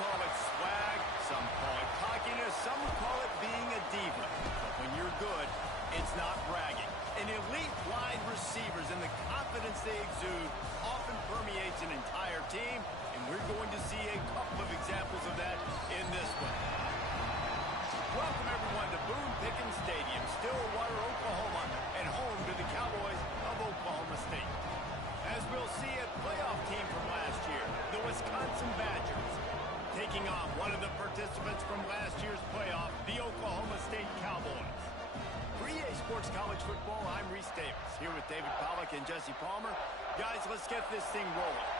call it swag, some call it cockiness, some call it being a diva. But when you're good, it's not bragging. An elite wide receivers and the confidence they exude often permeates an entire team, and we're going to see a couple of examples of that in this one. Welcome, everyone, to Boone Pickens Stadium, Stillwater, Oklahoma, and home to the Cowboys of Oklahoma State. As we'll see, a playoff team from last year, the Wisconsin Badgers, taking on one of the participants from last year's playoff, the Oklahoma State Cowboys. For EA Sports College Football, I'm Reese Davis, here with David Pollack and Jesse Palmer. Guys, let's get this thing rolling.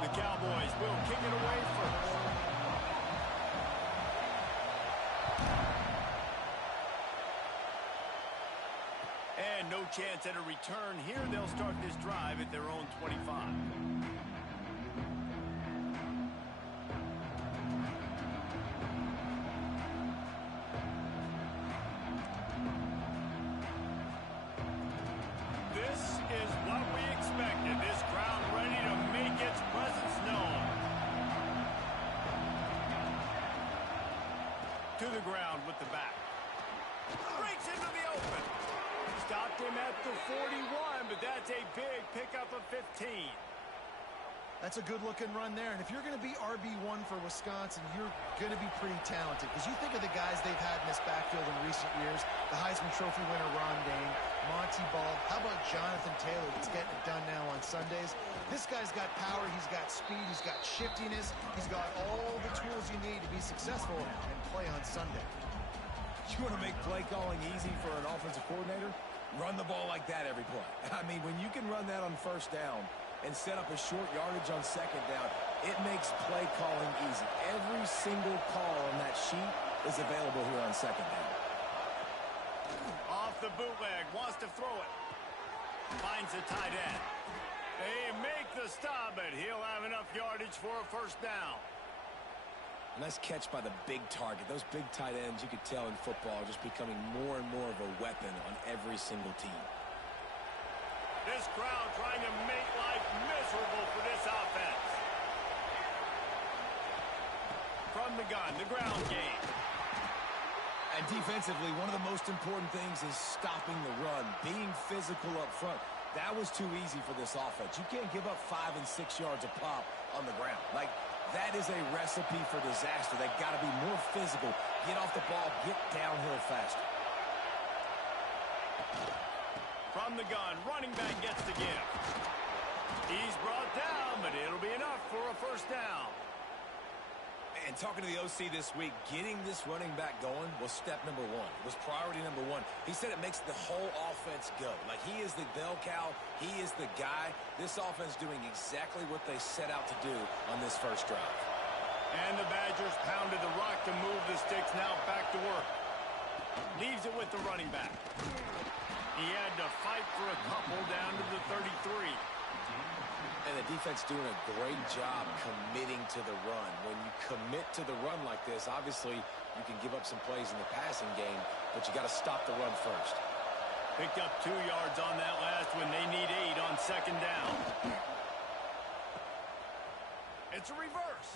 The Cowboys will kick it away first. And no chance at a return here. They'll start this drive at their own 25. This is what we expected. This crowd ready to make its presence known. To the ground with the back. Breaks into the open. Stopped him at the 41, but that's a big pickup of 15. That's a good-looking run there. And if you're going to be RB1 for Wisconsin, you're going to be pretty talented. Because you think of the guys they've had in this backfield in recent years, the Heisman Trophy winner Ron Dane, Monty Ball. How about Jonathan Taylor that's getting it done now on Sundays? This guy's got power, he's got speed, he's got shiftiness, he's got all the tools you need to be successful and play on Sunday. You want to make play calling easy for an offensive coordinator? Run the ball like that every play. I mean, when you can run that on first down and set up a short yardage on second down, it makes play calling easy. Every single call on that sheet is available here on second down. Off the bootleg, wants to throw it. Finds the tight end. They make the stop, but he'll have enough yardage for a first down. Nice catch by the big target. Those big tight ends, you could tell in football, are just becoming more and more of a weapon on every single team. This crowd trying to make life miserable for this offense. From the gun, the ground game. And defensively, one of the most important things is stopping the run, being physical up front. That was too easy for this offense. You can't give up 5 and 6 yards a pop on the ground. That is a recipe for disaster. They've got to be more physical. Get off the ball, get downhill faster. From the gun, running back gets the give. He's brought down, but it'll be enough for a first down. And talking to the OC this week, getting this running back going was step number one. It was priority number one. He said it makes the whole offense go. Like, he is the bell cow. He is the guy. This offense doing exactly what they set out to do on this first drive. And the Badgers pounded the rock to move the sticks. Now back to work. Leaves it with the running back. He had to fight for a couple down to the 33. And the defense doing a great job committing to the run. When you commit to the run like this, obviously you can give up some plays in the passing game, but you got to stop the run first. Picked up 2 yards on that last one. They need 8 on second down. It's a reverse.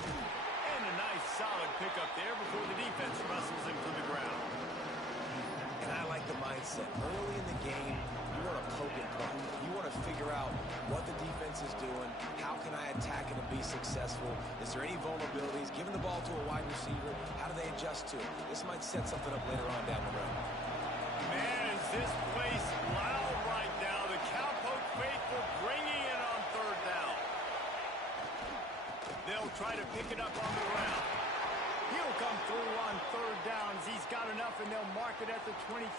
And a nice solid pickup there before the defense wrestles him to the ground. And I like the mindset. Early in the game, you want to poke and prod. You want to figure out what the defense is doing. How can I attack it and be successful? Is there any vulnerabilities? Giving the ball to a wide receiver, how do they adjust to it? This might set something up later on down the road. Man, is this place loud right now. The Cowpoke faithful bringing it on third down. They'll try to pick it up on the ground. He'll come through on third downs. He's got enough, and they'll mark it at the 23.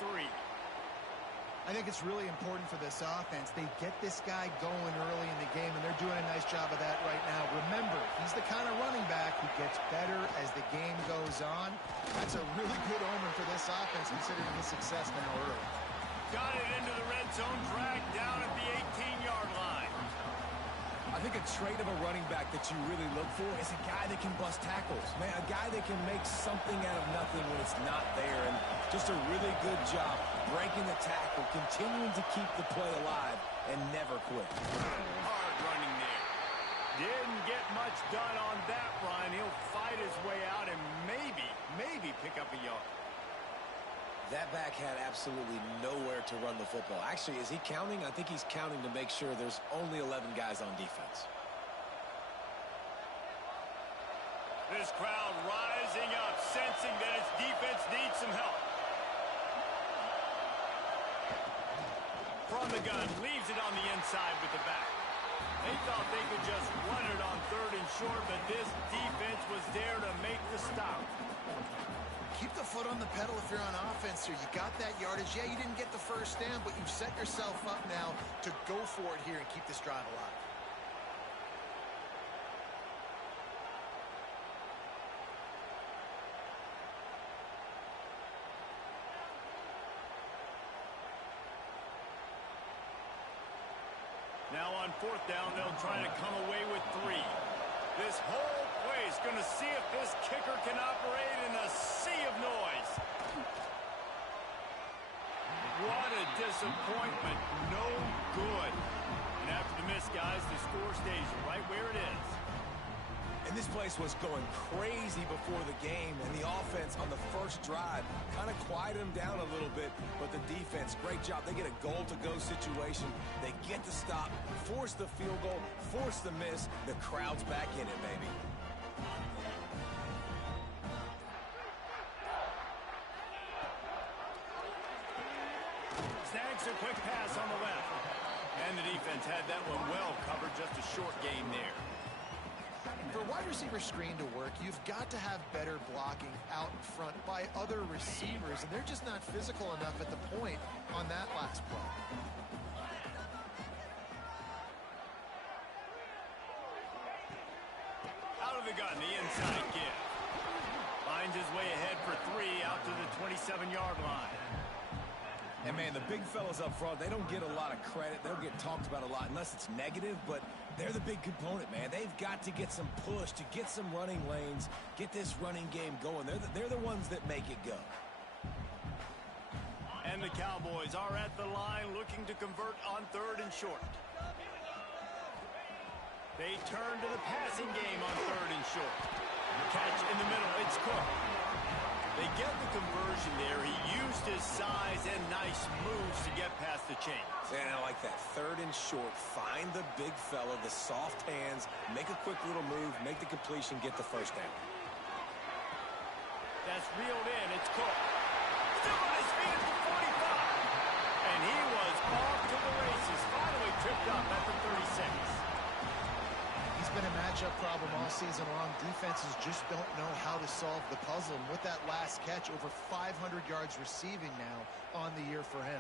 I think it's really important for this offense. They get this guy going early in the game, and they're doing a nice job of that right now. Remember, he's the kind of running back who gets better as the game goes on. That's a really good omen for this offense, considering his success now early. Got it into the red zone, dragged down at the 18-yard line. I think a trait of a running back that you really look for is a guy that can bust tackles. Man, a guy that can make something out of nothing when it's not there. And Just a really good job breaking the tackle, continuing to keep the play alive, and never quit. Hard running there. Didn't get much done on that run. He'll fight his way out and maybe pick up a yard. That back had absolutely nowhere to run the football. Actually, is he counting? I think he's counting to make sure there's only 11 guys on defense. This crowd rising up, sensing that its defense needs some help. From the gun, leaves it on the inside with the back. They thought they could just run it on 3rd and short, but this defense was there to make the stop. Keep the foot on the pedal if you're on offense here. You got that yardage. Yeah, you didn't get the first down, but you've set yourself up now to go for it here and keep this drive alive. Now on 4th down, they'll try to come away with 3. This whole play is going to see if this kicker can operate in a sea of noise. What a disappointment. No good. And after the miss, guys, the score stays right where it is. And this place was going crazy before the game, and the offense on the first drive kind of quieted them down a little bit, but the defense, great job. They get a goal-to-go situation. They get the stop, force the field goal, force the miss. The crowd's back in it, baby. Snags a quick pass on the left. And the defense had that one well covered, just a short game there. For a wide receiver screen to work, you've got to have better blocking out in front by other receivers, and they're just not physical enough at the point on that last play. Out of the gun, the inside give. Finds his way ahead for 3 out to the 27-yard line. And, man, the big fellas up front, they don't get a lot of credit. They don't get talked about a lot unless it's negative, but they're the big component, man. They've got to get some push, to get some running lanes, get this running game going. They're the ones that make it go. And the Cowboys are at the line looking to convert on 3rd and short. They turn to the passing game on 3rd and short. Catch in the middle, it's Cook. They get the conversion there. He used his size and nice moves to get past the chains. And I like that 3rd and short. Find the big fella, the soft hands, make a quick little move, make the completion, get the first down. That's reeled in. It's Cook. Still on his feet at the 45. And he was off to the races. Finally tripped up at the 36. He's been a matchup problem all season long. Defenses just don't know how to solve the puzzle. And with that last catch, over 500 yards receiving now on the year for him.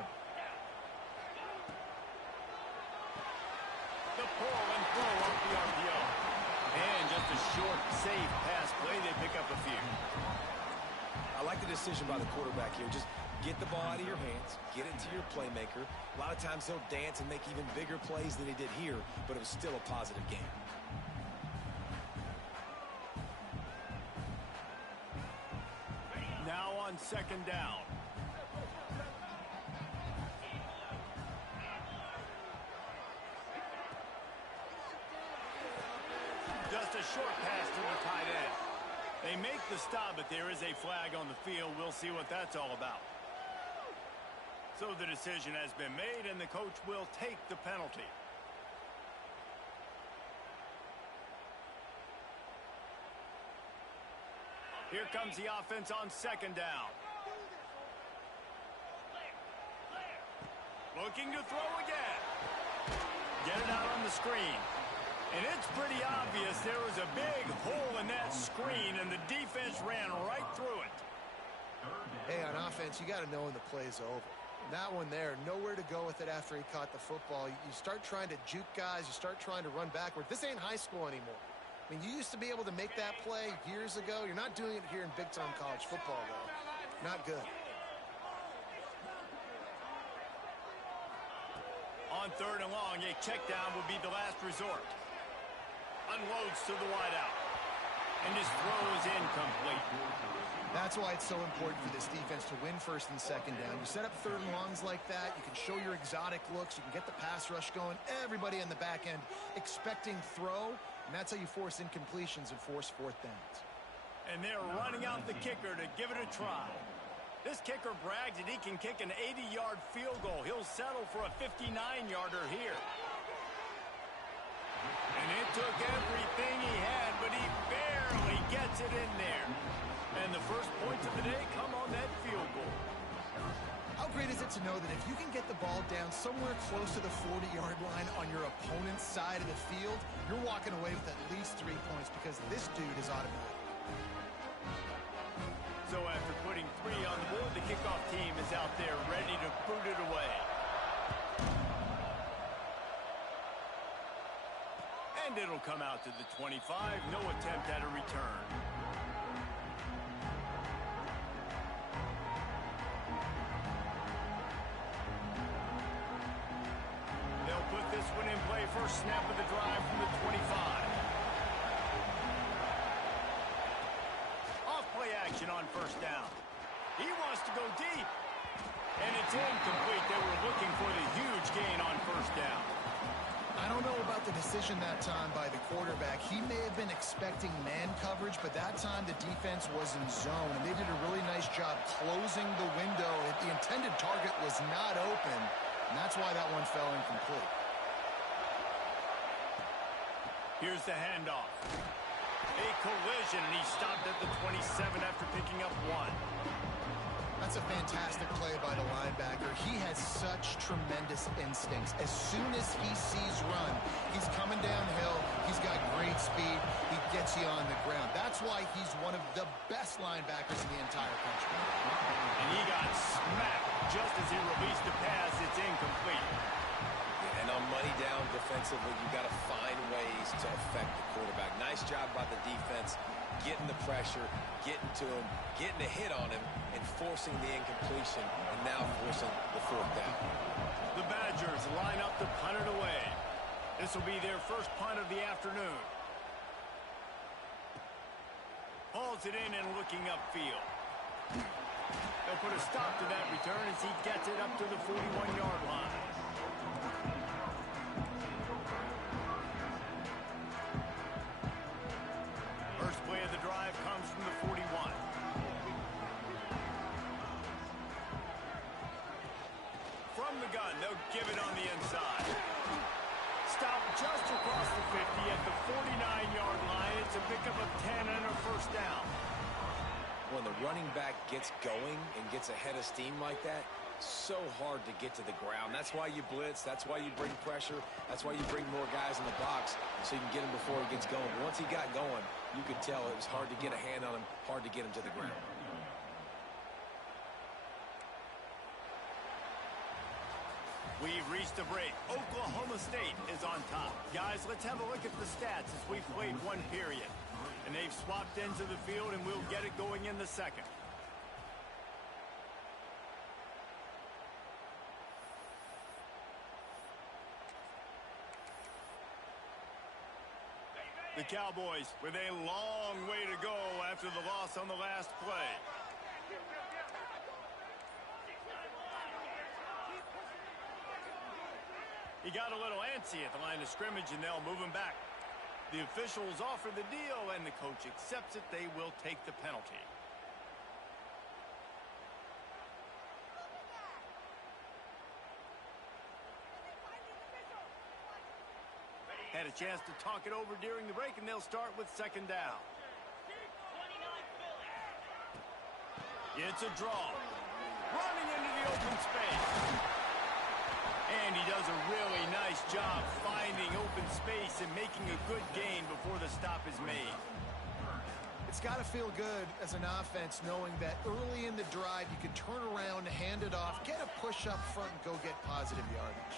The pull and throw off the RPO. And just a short, safe pass play. They pick up a few. I like the decision by the quarterback here. Just get the ball out of your hands, get it to your playmaker. A lot of times he'll dance and make even bigger plays than he did here, but it was still a positive game. Now on 2nd down. Just a short pass to the tight end. They make the stop, but there is a flag on the field. We'll see what that's all about. So the decision has been made, and the coach will take the penalty. Here comes the offense on 2nd down. Looking to throw again. Get it out on the screen. And it's pretty obvious there was a big hole in that screen, and the defense ran right through it. Hey, on offense, you got to know when the play's over. That one there, nowhere to go with it after he caught the football. You start trying to juke guys. You start trying to run backward. This ain't high school anymore. I mean, you used to be able to make that play years ago. You're not doing it here in big-time college football, though. Not good. On 3rd and long, a check down will be the last resort. Unloads to the wideout. And his throw is incomplete. That's why it's so important for this defense to win first and second down. You set up third and longs like that, you can show your exotic looks, you can get the pass rush going, everybody on the back end expecting throw, and that's how you force incompletions and force fourth downs. And they're running out the kicker to give it a try. This kicker brags that he can kick an 80-yard field goal. He'll settle for a 59-yarder here. And it took everything he had, but he barely gets it in there. And the first points of the day come on that field goal. How great is it to know that if you can get the ball down somewhere close to the 40-yard line on your opponent's side of the field, you're walking away with at least 3 points because this dude is automatic. So after putting 3 on the board, the kickoff team is out there ready to boot it away. And it'll come out to the 25. No attempt at a return. They'll put this one in play. First snap of the drive from the 25. Off-play action on first down. He wants to go deep. And it's incomplete. They were looking for the huge gain on first down. I don't know about the decision that time by the quarterback. He may have been expecting man coverage, but that time the defense was in zone, and they did a really nice job closing the window. The intended target was not open, and that's why that one fell incomplete. Here's the handoff. A collision, and he stopped at the 27 after picking up 1. That's a fantastic play by the linebacker. He has such tremendous instincts. As soon as he sees run, he's coming downhill. He's got great speed. He gets you on the ground. That's why he's one of the best linebackers in the entire country. And he got smacked just as he released the pass. It's incomplete. And on money down defensively, you got to find ways to affect the quarterback. Nice job by the defense, getting the pressure, getting to him, getting a hit on him, and forcing the incompletion, and now forcing the fourth down. The Badgers line up to punt it away. This will be their first punt of the afternoon. Hauls it in and looking upfield. They'll put a stop to that return as he gets it up to the 41-yard line. First play of the drive comes from the 41. From the gun, they'll give it on the inside. Stop just across the 50 at the 49-yard line. It's a pickup of 10 and a first down. When the running back gets going and gets ahead of steam like that, so hard to get to the ground. That's why you blitz. That's why you bring pressure. That's why you bring more guys in the box so you can get him before he gets going. But once he got going, you could tell it was hard to get a hand on him, hard to get him to the ground. We've reached a break. Oklahoma State is on top. Guys, let's have a look at the stats as we've played one period. And they've swapped into the field, and we'll get it going in the second. The Cowboys with a long way to go after the loss on the last play. He got a little antsy at the line of scrimmage, and they'll move him back. The officials offer the deal, and the coach accepts it. They will take the penalty. Had a chance to talk it over during the break, and they'll start with second down. It's a draw. Running into the open space. And he does a really nice job finding open space and making a good gain before the stop is made. It's got to feel good as an offense knowing that early in the drive you can turn around, hand it off, get a push up front, and go get positive yardage.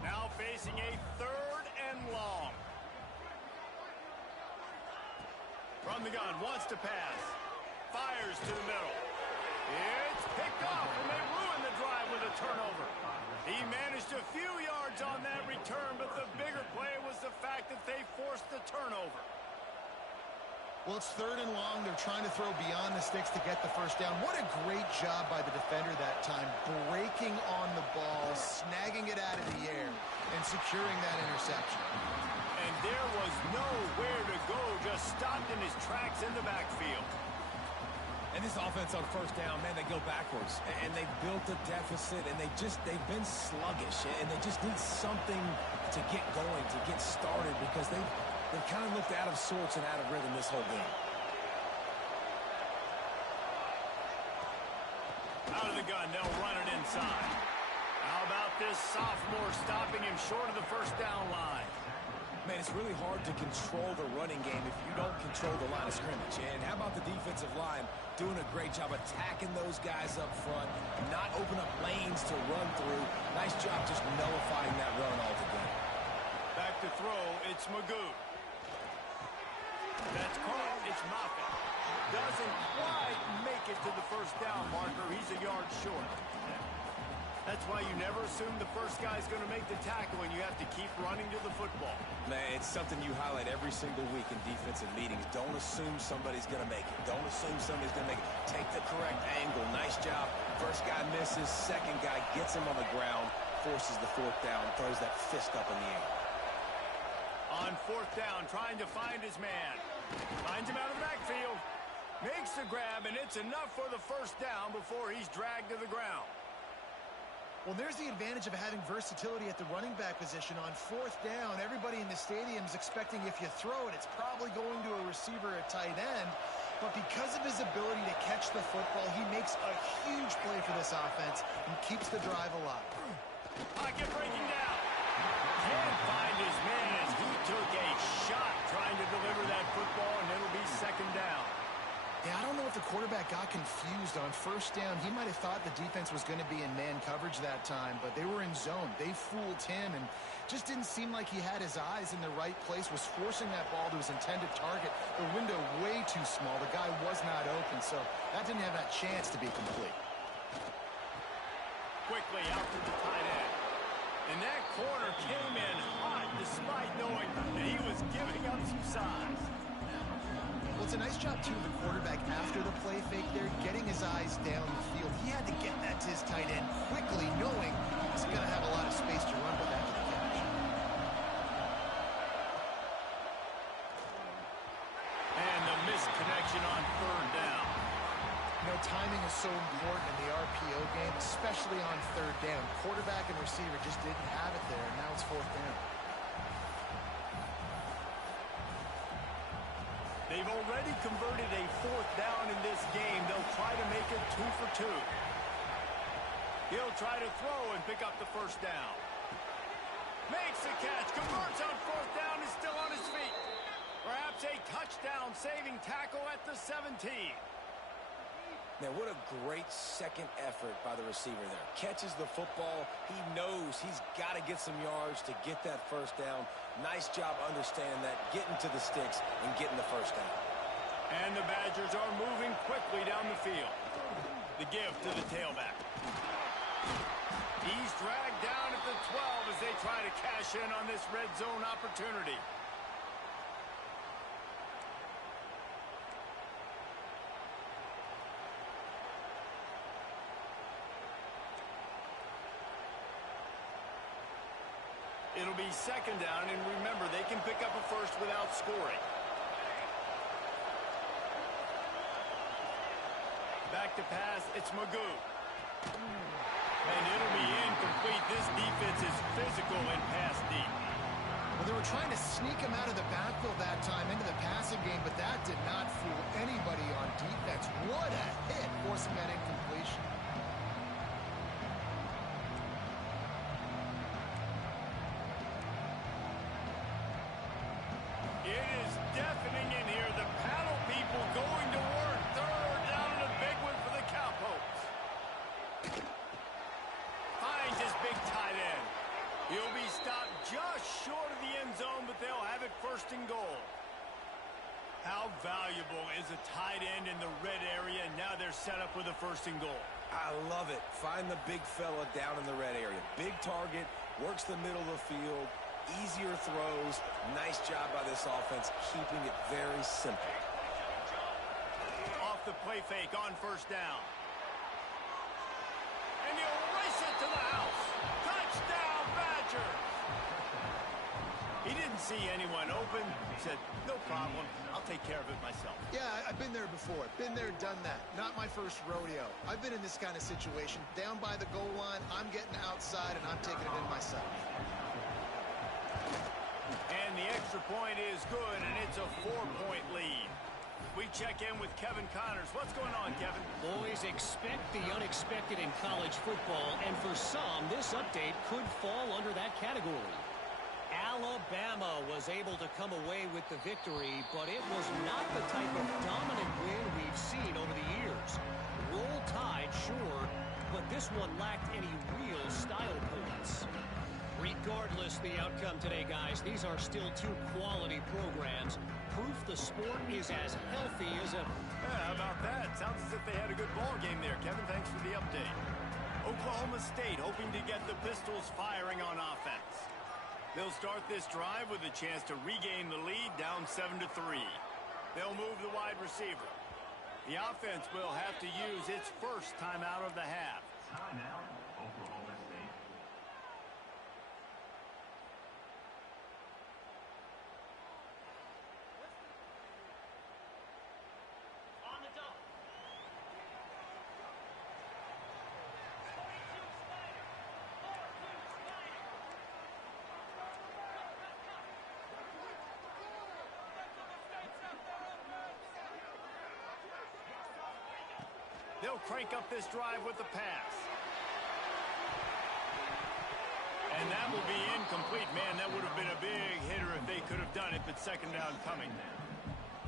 Now facing a third and long. From the gun, wants to pass. Fires to the middle. It's picked off, and they ruin the drive with a turnover. He managed a few yards on that return, but the bigger play was the fact that they forced the turnover. Well, it's 3rd and long. They're trying to throw beyond the sticks to get the first down. What a great job by the defender that time, breaking on the ball, snagging it out of the air, and securing that interception. And there was nowhere to go, just stopped in his tracks in the backfield. And this offense on first down, man, they go backwards. And they built a deficit, and they've been sluggish. And they just need something to get going, to get started, because they've kind of looked out of sorts and out of rhythm this whole game. Out of the gun, they'll run it inside. How about this sophomore stopping him short of the first down line? Man, it's really hard to control the running game if you don't control the line of scrimmage. And how about the defensive line doing a great job attacking those guys up front, not open up lanes to run through. Nice job just nullifying that run altogether. Back to throw, it's Magoo. That's caught, it's Moffitt. Doesn't quite make it to the first down marker. He's a yard short. That's why you never assume the first guy's going to make the tackle, and you have to keep running to the football. Man, it's something you highlight every single week in defensive meetings. Don't assume somebody's going to make it. Don't assume somebody's going to make it. Take the correct angle. Nice job. First guy misses. Second guy gets him on the ground, forces the 4th down, throws that fist up in the air. On 4th down, trying to find his man. Finds him out of the backfield. Makes the grab, and it's enough for the first down before he's dragged to the ground. Well, there's the advantage of having versatility at the running back position. On 4th down, everybody in the stadium is expecting if you throw it, it's probably going to a receiver at tight end. But because of his ability to catch the football, he makes a huge play for this offense and keeps the drive alive. Pocket breaking down. Can't find his man as he took a shot trying to deliver that football, and it'll be 2nd down. Yeah, I don't know if the quarterback got confused on 1st down. He might have thought the defense was going to be in man coverage that time, but they were in zone. They fooled him and just didn't seem like he had his eyes in the right place, was forcing that ball to his intended target. The window way too small. The guy was not open, so that didn't have that chance to be complete. Quickly out to the tight end. And that corner came in hot despite knowing that he was giving up some size. Well, it's a nice job, too, of the quarterback after the play fake there, getting his eyes down the field. He had to get that to his tight end quickly, knowing he's going to have a lot of space to run with after the catch. And the missed connection on 3rd down. You know, timing is so important in the RPO game, especially on 3rd down. Quarterback and receiver just didn't have it there, and now it's 4th down. They've already converted a 4th down in this game. They'll try to make it 2 for 2. He'll try to throw and pick up the first down. Makes the catch, converts on 4th down, is still on his feet. Perhaps a touchdown-saving tackle at the 17. Man, what a great second effort by the receiver there. Catches the football. He knows he's got to get some yards to get that first down. Nice job understanding that, getting to the sticks and getting the first down. And the Badgers are moving quickly down the field. The give to the tailback. He's dragged down at the 12 as they try to cash in on this red zone opportunity. It'll be 2nd down, and remember, they can pick up a first without scoring. Back to pass, it's Magoo. And it'll be incomplete. This defense is physical and pass deep. Well, they were trying to sneak him out of the backfield that time into the passing game, but that did not fool anybody on defense. What a hit, forcing that incompletion. It is deafening in here. The paddle people going to work. 3rd down and a big one for the Cowpokes. Finds his big tight end. He'll be stopped just short of the end zone, but they'll have it 1st and goal. How valuable is a tight end in the red area? And now they're set up with a 1st and goal. I love it. Find the big fella down in the red area. Big target, works the middle of the field, easier throws. Nice job by this offense, keeping it very simple. off the play fake on first down. And he'll race it to the house. Touchdown, Badgers! He didn't see anyone open. He said, no problem. I'll take care of it myself. Yeah, I've been there before. Been there, done that. Not my first rodeo. I've been in this kind of situation. Down by the goal line, I'm getting outside, and I'm taking it in myself. And the extra point is good, and it's a 4-point lead. We check in with Kevin Connors. What's going on, Kevin? Boys, expect the unexpected in college football, and for some, this update could fall under that category. Alabama was able to come away with the victory, but it was not the type of dominant win we've seen over the years. Roll Tide, sure, but this one lacked any real style points. Regardless the outcome today, guys, these are still two quality programs. Proof the sport is as healthy as ever. Yeah, how about that? Sounds as if they had a good ball game there. Kevin, thanks for the update. Oklahoma State hoping to get the Pistols firing on offense. They'll start this drive with a chance to regain the lead down 7-3. They'll move the wide receiver. The offense will have to use its first timeout of the half. Timeout, Oklahoma State. They'll crank up this drive with the pass. And that will be incomplete. Man, that would have been a big hitter if they could have done it, but second down coming.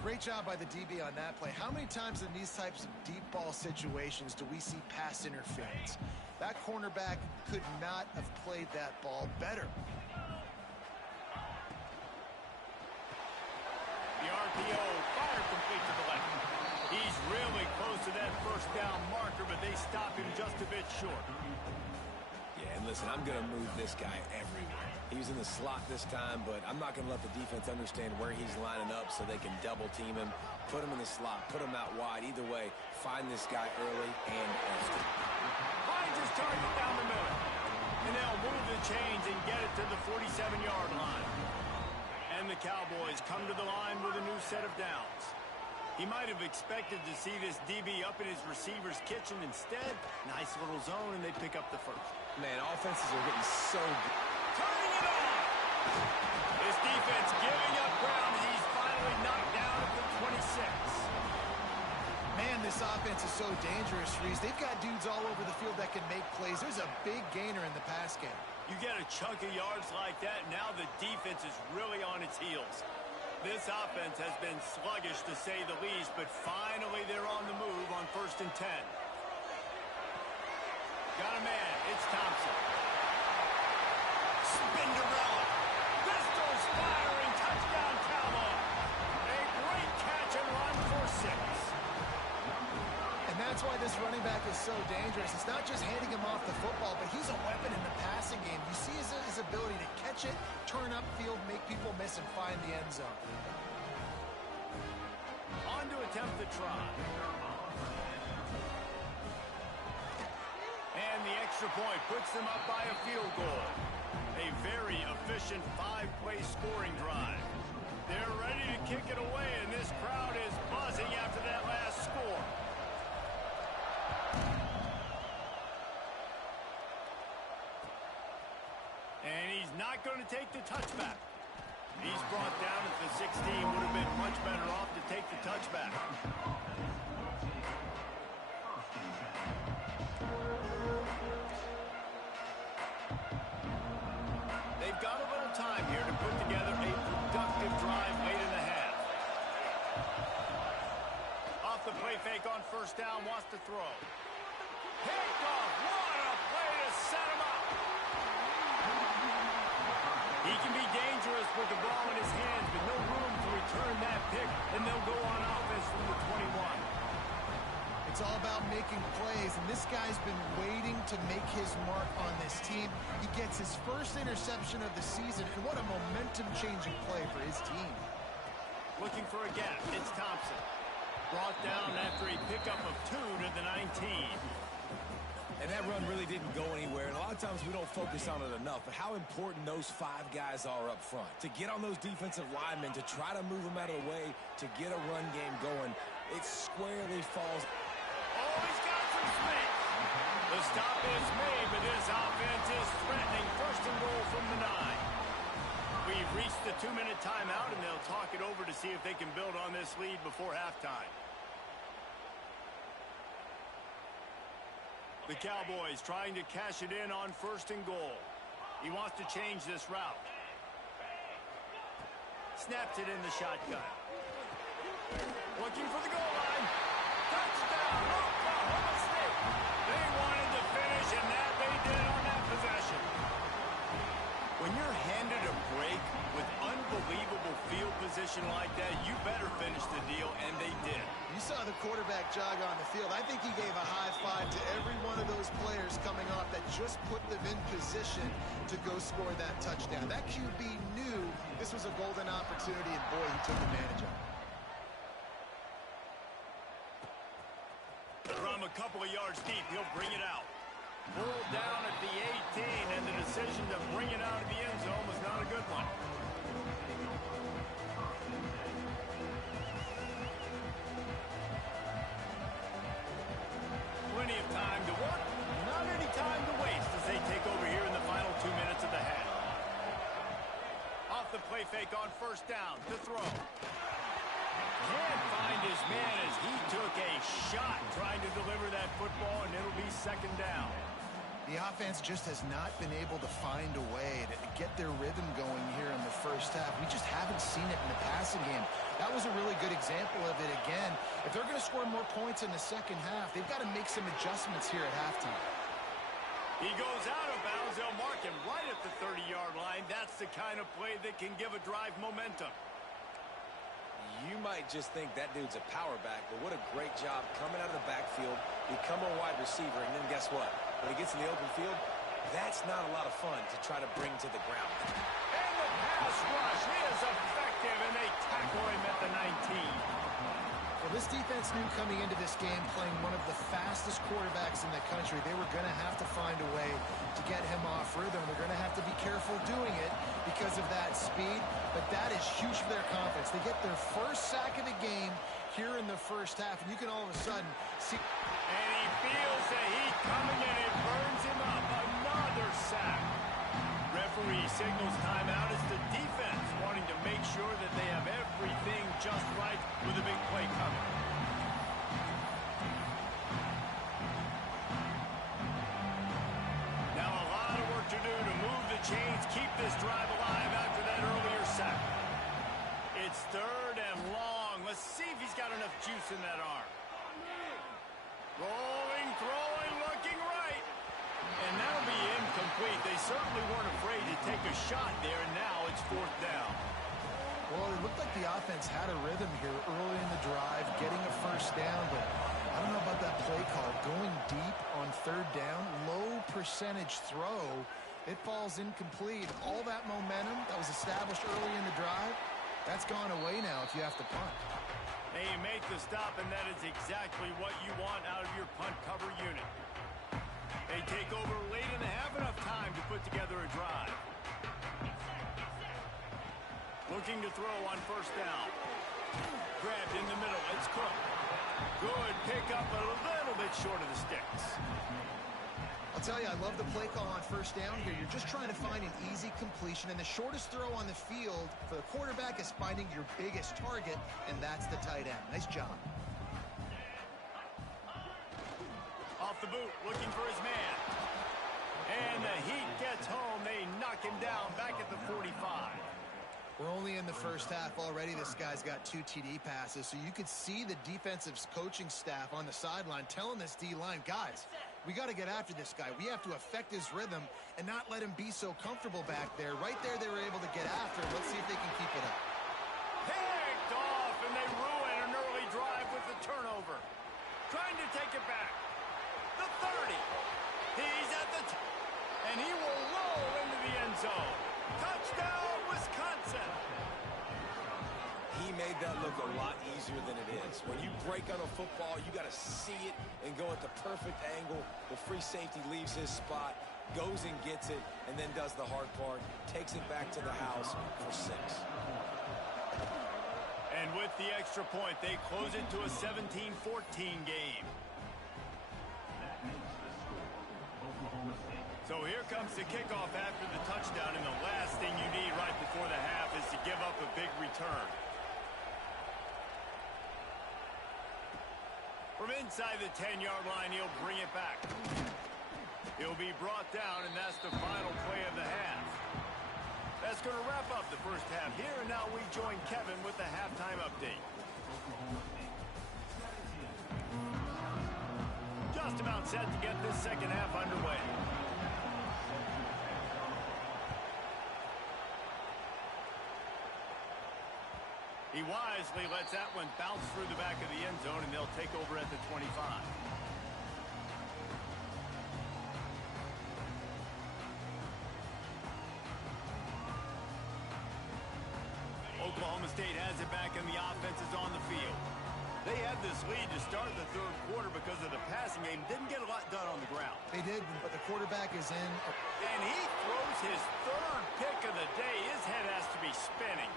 Great job by the DB on that play. How many times in these types of deep ball situations do we see pass interference? That cornerback could not have played that ball better. The RPO fired complete to the left. He's really close to that first down marker, but they stop him just a bit short. Yeah, and listen, I'm going to move this guy everywhere. He was in the slot this time, but I'm not going to let the defense understand where he's lining up so they can double team him, put him in the slot, put him out wide. Either way, find this guy early and often. Finds his target down the middle. And they'll move the chains and get it to the 47-yard line. And the Cowboys come to the line with a new set of downs. He might have expected to see this DB up in his receiver's kitchen. Instead, nice little zone, and they pick up the first. Man, offenses are getting so good. Turning it on! This defense giving up ground as he's finally knocked down at the 26. Man, this offense is so dangerous, Reese. They've got dudes all over the field that can make plays. There's a big gainer in the pass game. You get a chunk of yards like that, now the defense is really on its heels. This offense has been sluggish, to say the least, but finally they're on the move on 1st and 10. Got a man. It's Thompson. Spinderella. Pistols firing. Touchdown, Cowboys. A great catch and run for 6. And that's why this running back is so dangerous. It's not just handing him off the football, but he's a weapon in the passing game. You see his ability to catch it, turn upfield, make people miss, and find the end zone. On to attempt the try. And the extra point puts them up by a field goal. A very efficient 5-play scoring drive. They're ready to kick it away, and this crowd is buzzing after that last score. And he's not going to take the touchback. He's brought down at the 16. Would have been much better off to take the touchback. They've got a little time here to put together a productive drive late in the half. Off the play fake on first down, wants to throw. Picked off. What a play to set him up. He can be dangerous with the ball in his hands, but no room to return that pick, and they'll go on offense from the 21. It's all about making plays, and this guy's been waiting to make his mark on this team. He gets his first interception of the season, and what a momentum-changing play for his team. Looking for a gap. It's Thompson. Brought down after a pickup of 2 to the 19. And that run really didn't go anywhere. And a lot of times we don't focus on it enough. But how important those 5 guys are up front. To get on those defensive linemen, to try to move them out of the way, to get a run game going, it squarely falls. Oh, he's got some space. The stop is made, but this offense is threatening. First and goal from the 9. We've reached the 2-minute timeout, and they'll talk it over to see if they can build on this lead before halftime. The Cowboys trying to cash it in on first and goal. He wants to change this route. Snaps it in the shotgun. Looking for the goal line. Touchdown, Oklahoma State. They wanted to finish, and that they did on that possession. When you're handed a break with unbelievable field position like that, you better finish the deal, and they did. You saw the quarterback jog on the field. I think he gave a high five to every one of those players coming off that just put them in position to go score that touchdown. That QB knew this was a golden opportunity, and boy, he took advantage of it. From a couple of yards deep, he'll bring it out. Pulled down at the 18, and the decision to bring it out of the end zone was not a good one. Plenty of time to work, not any time to waste as they take over here in the final 2 minutes of the half. Off the play fake on first down to throw. Can't find his man as he took a shot trying to deliver that football, and it'll be second down. The offense just has not been able to find a way to get their rhythm going here in the first half. We just haven't seen it in the passing game. That was a really good example of it again. If they're going to score more points in the second half, they've got to make some adjustments here at halftime. He goes out of bounds. They'll mark him right at the 30-yard line. That's the kind of play that can give a drive momentum. You might just think that dude's a power back, but what a great job coming out of the backfield, become a wide receiver, and then guess what? When he gets in the open field, that's not a lot of fun to try to bring to the ground. And the pass rush is effective, and they tackle him at the 19. Well, this defense knew coming into this game, playing one of the fastest quarterbacks in the country, they were going to have to find a way to get him off rhythm. They're going to have to be careful doing it because of that speed, but that is huge for their confidence. They get their first sack of the game here in the first half, and you can all of a sudden see... And he feels the heat coming, and it burns him up. Another sack. Referee signals timeout. It's the defense wanting to make sure that they have everything just right with a big play coming. Now a lot of work to do to move the chains, keep this drive alive after that earlier sack. It's third and long. Let's see if he's got enough juice in that arm. Rolling, throwing, looking right. And that'll be incomplete. They certainly weren't afraid to take a shot there, and now it's fourth down. Well, it looked like the offense had a rhythm here early in the drive, getting a first down, but I don't know about that play call. Going deep on third down, low percentage throw, it falls incomplete. All that momentum that was established early in the drive, that's gone away now if you have to punt. They make the stop, and that is exactly what you want out of your punt cover unit. They take over late in the half, enough time to put together a drive. Looking to throw on first down. Grabbed in the middle. It's Cook. Good pickup, a little bit short of the sticks. I'll tell you, I love the play call on first down here. You're just trying to find an easy completion, and the shortest throw on the field for the quarterback is finding your biggest target, and that's the tight end. Nice job. Off the boot, looking for his man. And the Heat gets home. They knock him down back at the 45. We're only in the first half already. This guy's got 2 TD passes, so you could see the defensive coaching staff on the sideline telling this D-line, guys, we got to get after this guy. We have to affect his rhythm and not let him be so comfortable back there. Right there, they were able to get after him. Let's see if they can keep it up. Picked off, and they ruin an early drive with the turnover. Trying to take it back. The 30. He's at the and he will roll into the end zone. Touchdown, Wisconsin. He made that look a lot easier than it is. When you break on a football, you got to see it and go at the perfect angle. The free safety leaves his spot, goes and gets it, and then does the hard part, takes it back to the house for 6. And with the extra point, they close it to a 17-14 game. That makes the score Oklahoma State. So here comes the kickoff after the touchdown, and the last thing you need right before the half is to give up a big return. From inside the 10-yard line, he'll bring it back. He'll be brought down, and that's the final play of the half. That's going to wrap up the first half here, and now we join Kevin with the halftime update. Just about set to get this second half underway. He wisely lets that one bounce through the back of the end zone, and they'll take over at the 25. Oklahoma State has it back, and the offense is on the field. They had this lead to start the third quarter because of the passing game. Didn't get a lot done on the ground. They did, but the quarterback is in. And he throws his third pick of the day. His head has to be spinning.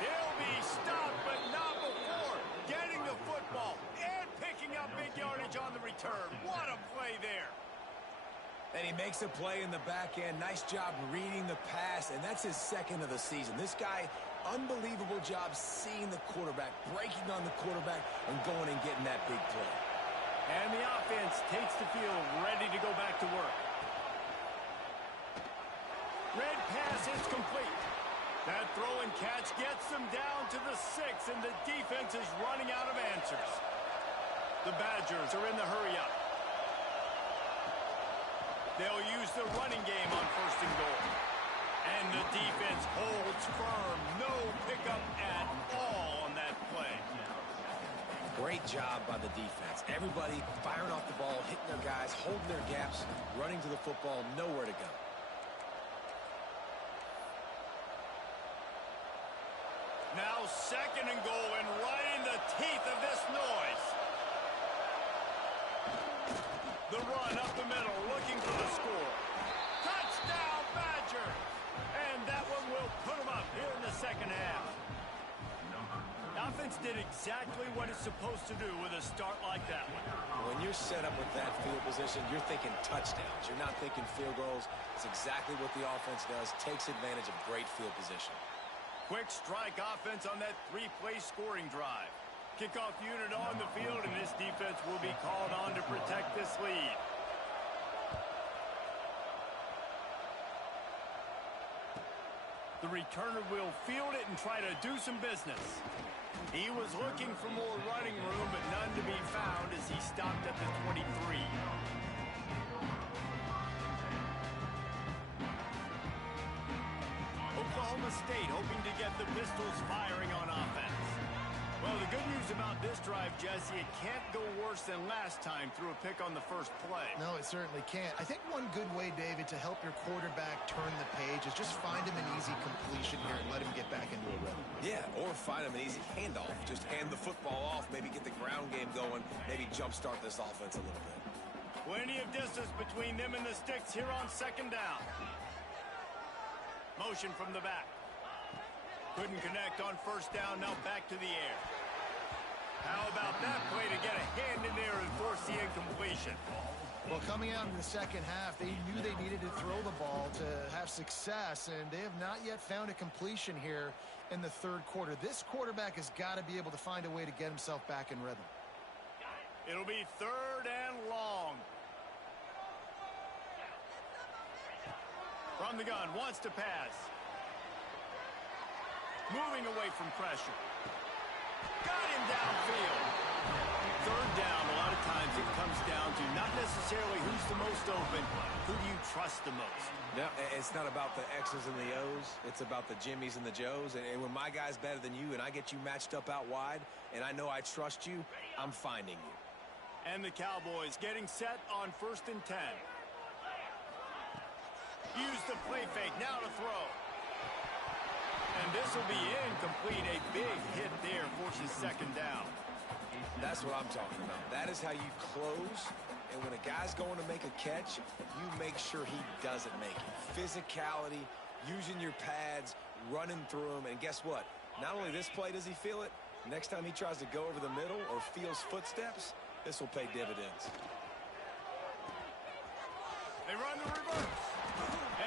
He'll be stopped, but not before getting the football and picking up big yardage on the return. What a play there. And he makes a play in the back end. Nice job reading the pass, and that's his second of the season. This guy, unbelievable job seeing the quarterback, breaking on the quarterback, and going and getting that big play. And the offense takes the field, ready to go back to work. Red pass is complete. That throw and catch gets them down to the 6, and the defense is running out of answers. The Badgers are in the hurry-up. They'll use the running game on 1st and goal. And the defense holds firm. No pickup at all on that play. Great job by the defense. Everybody firing off the ball, hitting their guys, holding their gaps, running to the football, nowhere to go. Now 2nd and goal, and right in the teeth of this noise. The run up the middle, looking for the score. Touchdown, Badger! And that one will put them up here in the second half. The offense did exactly what it's supposed to do with a start like that one. When you're set up with that field position, you're thinking touchdowns. You're not thinking field goals. It's exactly what the offense does. Takes advantage of great field position. Quick strike offense on that 3-play scoring drive. Kickoff unit on the field, and this defense will be called on to protect this lead. The returner will field it and try to do some business. He was looking for more running room, but none to be found as he stopped at the 23. Oklahoma State hoping to get the Pistols firing on offense. Well, the good news about this drive, Jesse, it can't go worse than last time through a pick on the first play. No, it certainly can't. I think one good way, David, to help your quarterback turn the page is just find him an easy completion here and let him get back into a rhythm. Yeah, or find him an easy handoff. Just hand the football off, maybe get the ground game going, maybe jumpstart this offense a little bit. Plenty of distance between them and the sticks here on 2nd down. Motion from the back. Couldn't connect on 1st down, now back to the air. How about that play to get a hand in there and force the incompletion? Well, coming out in the second half, they knew they needed to throw the ball to have success, and they have not yet found a completion here in the 3rd quarter. This quarterback has got to be able to find a way to get himself back in rhythm. It'll be 3rd and long. From the gun, wants to pass. Moving away from pressure. Got him downfield. 3rd down, a lot of times it comes down to not necessarily who's the most open, who do you trust the most? No, it's not about the X's and the O's. It's about the Jimmies and the Joes. And when my guy's better than you and I get you matched up out wide and I know I trust you, I'm finding you. And the Cowboys getting set on 1st and 10. Use the play fake, now to throw. And this will be incomplete. A big hit there forces second down. That's what I'm talking about. That is how you close. And when a guy's going to make a catch, you make sure he doesn't make it. Physicality, using your pads, running through them. And guess what? Not only this play does he feel it, next time he tries to go over the middle or feels footsteps, this will pay dividends. They run the reverse.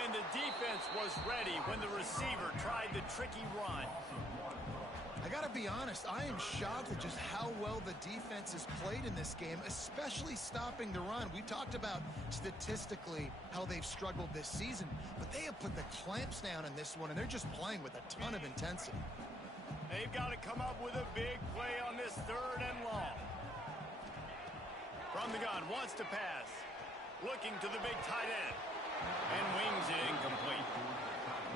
And the defense was ready when the receiver tried the tricky run. I got to be honest, I am shocked at just how well the defense has played in this game, especially stopping the run. We talked about statistically how they've struggled this season, but they have put the clamps down in this one, and they're just playing with a ton of intensity. They've got to come up with a big play on this third and long. From the gun, wants to pass. Looking to the big tight end. And wings it incomplete.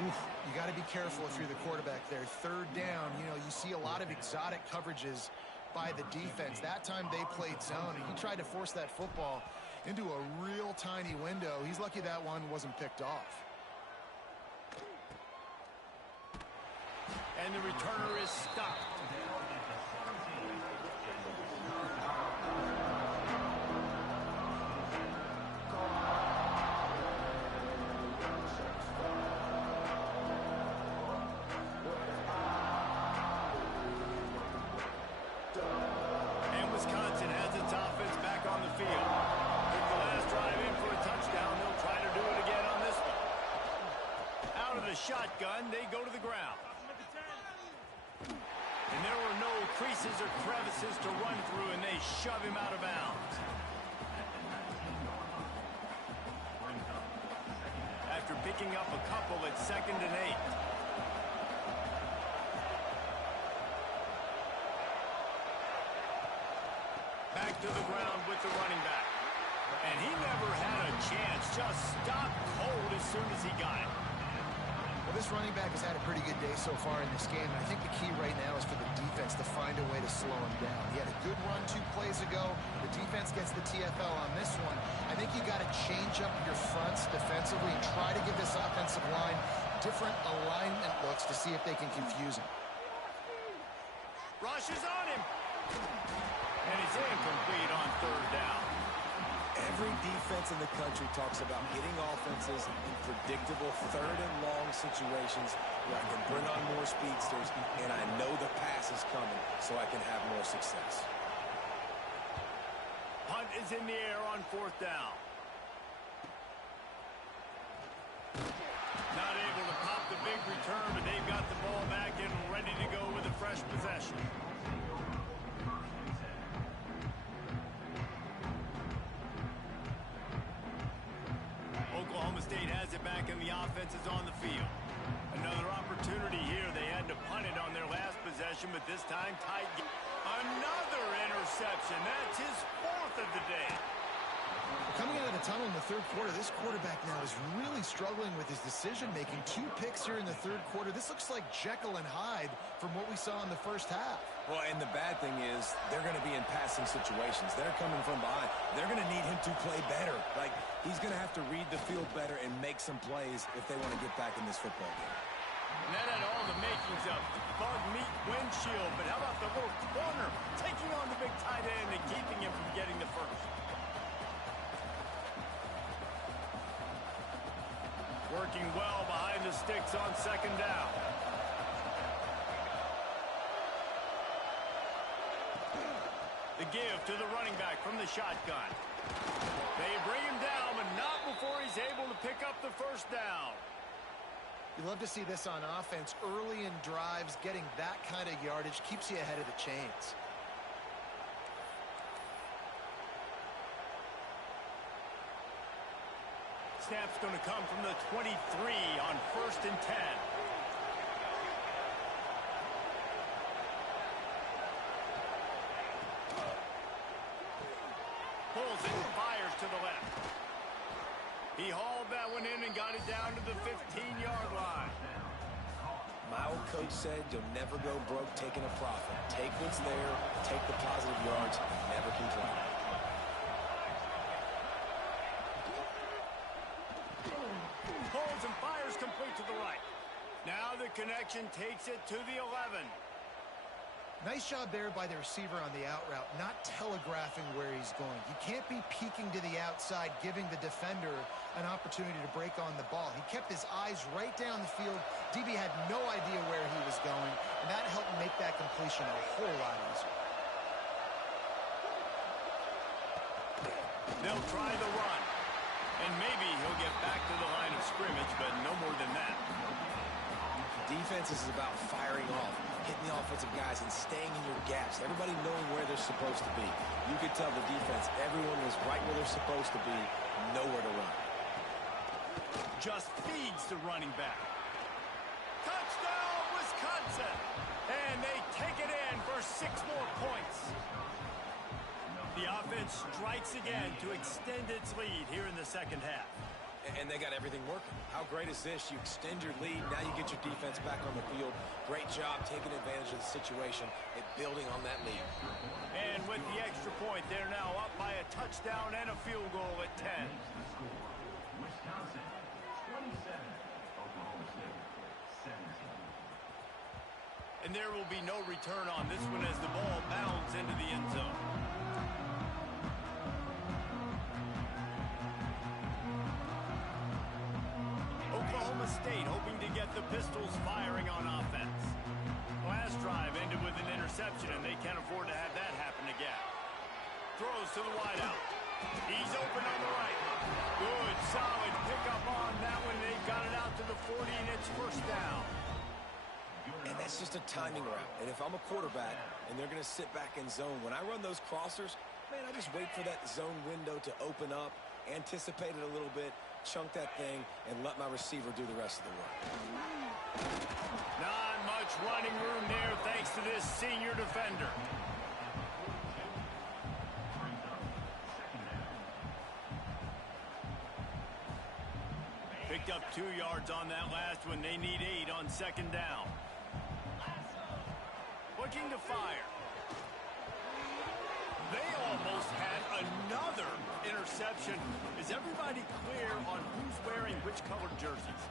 Oof, you got to be careful if you're the quarterback there. Third down, you see a lot of exotic coverages by the defense. That time they played zone, and he tried to force that football into a real tiny window. He's lucky that one wasn't picked off. And the returner is stopped. And Wisconsin has its offense back on the field. Took the last drive in for a touchdown. They'll try to do it again on this one. Out of the shotgun, they go to the ground. And there were no creases or crevices to run through, and they shove him out of bounds. After picking up a couple at 2nd and 8. Back to the ground with the running back. And he never had a chance. Just stopped cold as soon as he got it. Well, this running back has had a pretty good day so far in this game, and I think the key right now is for the defense to find a way to slow him down. He had a good run 2 plays ago. The defense gets the TFL on this one. I think you got to change up your fronts defensively and try to give this offensive line different alignment looks to see if they can confuse him. Rush is on him. And it's incomplete on 3rd down. Every defense in the country talks about getting offenses in predictable 3rd and long situations where I can bring on more speedsters and I know the pass is coming so I can have more success. Punt is in the air on 4th down. Not able to pop the big return, but they've got the ball back and ready to go with a fresh possession. Oklahoma State has it back and the offense is on the field. Another opportunity here. They had to punt it on their last possession, but this time tight. Another interception. That's his 4th of the day. Coming out of the tunnel in the 3rd quarter, this quarterback now is really struggling with his decision-making. 2 picks here in the 3rd quarter. This looks like Jekyll and Hyde from what we saw in the first half. Well, and the bad thing is they're going to be in passing situations. They're coming from behind. They're going to need him to play better. Like, he's going to have to read the field better and make some plays if they want to get back in this football game. And that had all the makings of bug meat windshield. But how about the little corner taking on the big tight end and keeping him from getting the first? Working well behind the sticks on 2nd down. The give to the running back from the shotgun. They bring him down, but not before he's able to pick up the 1st down. You love to see this on offense. Early in drives, getting that kind of yardage keeps you ahead of the chains. Snap's going to come from the 23 on 1st and 10. Pulls it and fires to the left. He hauled that one in and got it down to the 15-yard line. My old coach said you'll never go broke taking a profit. Take what's there, take the positive yards, never complain. Pulls and fires complete to the right. Now the connection takes it to the 11. Nice job there by the receiver on the out route, not telegraphing where he's going. You can't be peeking to the outside, giving the defender an opportunity to break on the ball. He kept his eyes right down the field. DB had no idea where he was going, and that helped make that completion a whole lot easier. They'll try the run, and maybe he'll get back to the line of scrimmage, but no more than that. Defense is about firing off, hitting the offensive guys, and staying in your gaps. Everybody knowing where they're supposed to be. You could tell the defense, everyone was right where they're supposed to be, nowhere to run. Just feeds the running back. Touchdown, Wisconsin! And they take it in for 6 more points. The offense strikes again to extend its lead here in the second half. And they got everything working. How great is this? You extend your lead. Now you get your defense back on the field. Great job taking advantage of the situation and building on that lead. And with the extra point, they're now up by a touchdown and a field goal at 10. Wisconsin 27, Oklahoma State 17. And there will be no return on this one as the ball bounds into the end zone. Oklahoma State hoping to get the Pistols firing on offense. Last drive ended with an interception, and they can't afford to have that happen again. Throws to the wideout. He's open on the right. Good, solid pickup on that one. They've got it out to the 40, and it's first down. And that's just a timing route. And if I'm a quarterback and they're going to sit back in zone, when I run those crossers, man, I just wait for that zone window to open up, anticipate it a little bit, chunk that thing, and let my receiver do the rest of the work. Not much running room there thanks to this senior defender. Picked up 2 yards on that last one. They need 8 on second down. Looking to fire. They almost had another interception. Is everybody clear on who's wearing which colored jerseys?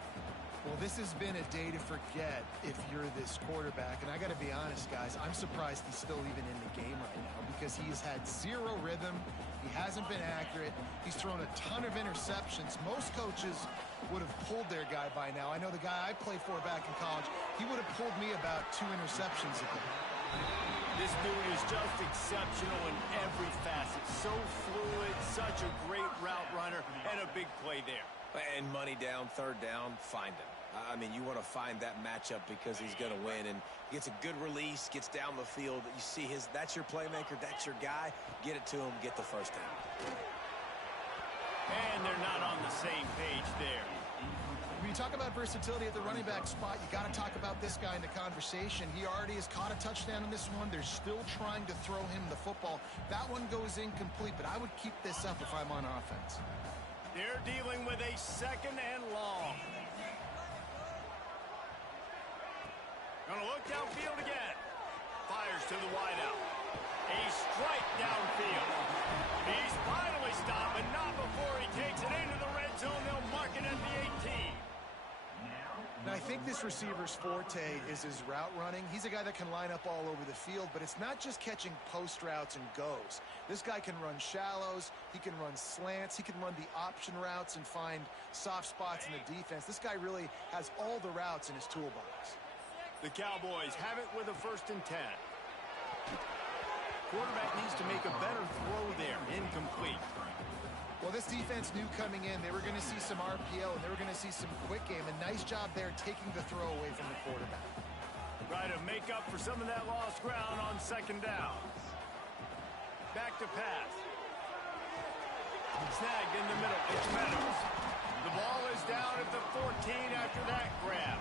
Well, this has been a day to forget if you're this quarterback. And I got to be honest, guys, I'm surprised he's still even in the game right now because he's had 0 rhythm. He hasn't been accurate. He's thrown a ton of interceptions. Most coaches would have pulled their guy by now. I know the guy I played for back in college, he would have pulled me about 2 interceptions ago. This dude is just exceptional in every facet. So fluid, such a great route runner, and a big play there. And money down, third down, find him. I mean, you want to find that matchup because he's going to win. And gets a good release, gets down the field. You see that's your playmaker, that's your guy. Get it to him, get the first down. And they're not on the same page there. When you talk about versatility at the running back spot, you got to talk about this guy in the conversation. He already has caught a touchdown in this one. They're still trying to throw him the football. That one goes incomplete, but I would keep this up if I'm on offense. They're dealing with a second and long. Gonna look downfield again. Fires to the wideout. A strike downfield. He's finally stopped, but not before he takes it into the red zone. They'll mark it at the 18. Now, I think this receiver's forte is his route running. He's a guy that can line up all over the field, but it's not just catching post routes and goes. This guy can run shallows, he can run slants, he can run the option routes and find soft spots in the defense. This guy really has all the routes in his toolbox. The Cowboys have it with a 1st and 10. Quarterback needs to make a better throw there. Incomplete. Well, this defense knew coming in they were going to see some RPO and they were going to see some quick game. A nice job there taking the throw away from the quarterback. Try to make up for some of that lost ground on second down. Back to pass. Snagged in the middle. It's Meadows. The ball is down at the 14 after that grab.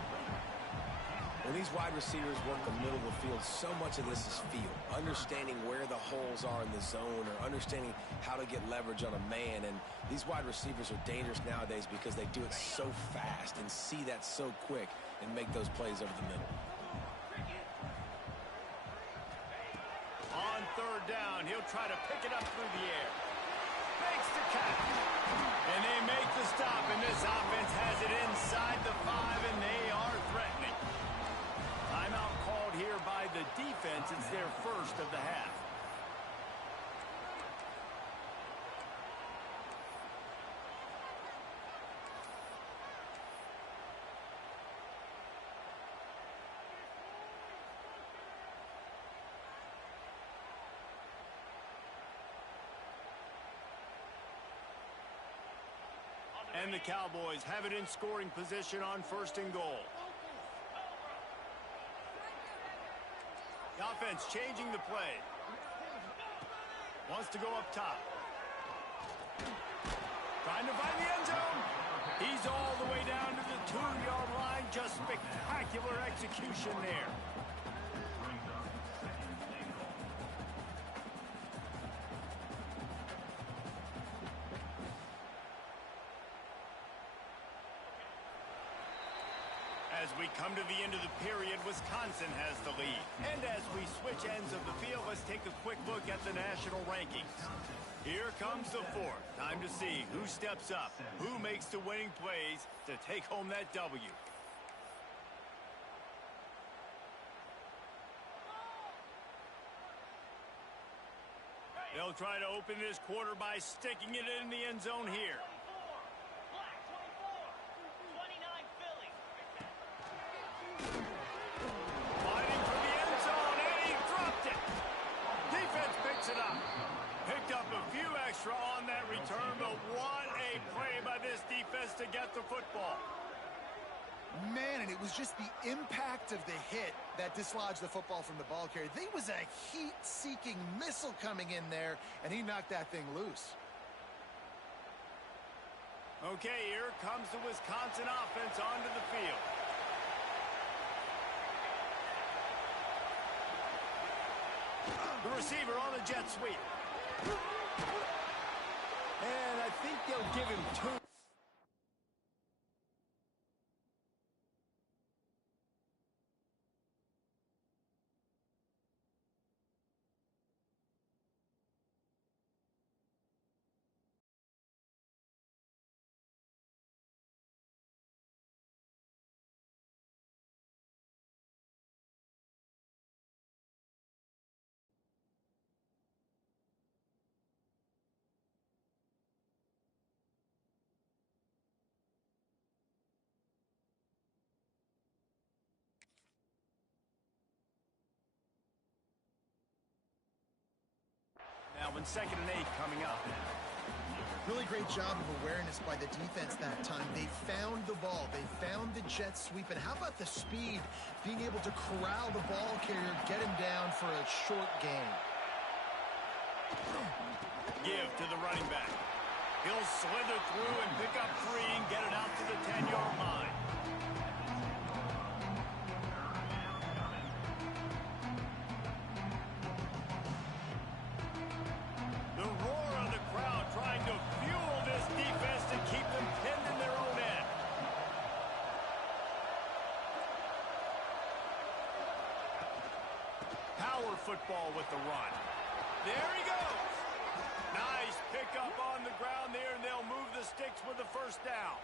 When these wide receivers work the middle of the field, so much of this is feel. Understanding where the holes are in the zone or understanding how to get leverage on a man. And these wide receivers are dangerous nowadays because they do it so fast and see that so quick and make those plays over the middle. On third down, he'll try to pick it up through the air. Makes the catch. And they make the stop, and this offense has it inside the 5, and they are threatening. And the Cowboys have it in scoring position on 1st and goal. The offense changing the play. Wants to go up top. Trying to find the end zone. He's all the way down to the 2-yard line. Just spectacular execution there. As we come to the end of the period, Wisconsin has the lead. And as we switch ends of the field, let's take a quick look at the national rankings. Here comes the 4th. Time to see who steps up, who makes the winning plays to take home that W. They'll try to open this quarter by sticking it in the end zone here. Fighting for the end zone, and he dropped it. Defense picks it up. Picked up a few extra on that return, but what a play by this defense to get the football. Man, and it was just the impact of the hit that dislodged the football from the ball carrier. There was a heat-seeking missile coming in there, and he knocked that thing loose. Okay, here comes the Wisconsin offense onto the field. The receiver on the jet sweep. And I think they'll give him 2. Now, 2nd and 8 coming up. Really great job of awareness by the defense that time. They found the ball. They found the jet sweep. And how about the speed, being able to corral the ball carrier, get him down for a short gain. Give to the running back. He'll slither through and pick up 3 and get it out to the 10-yard line. Football with the run. There he goes. Nice pickup on the ground there, and they'll move the sticks with the 1st down.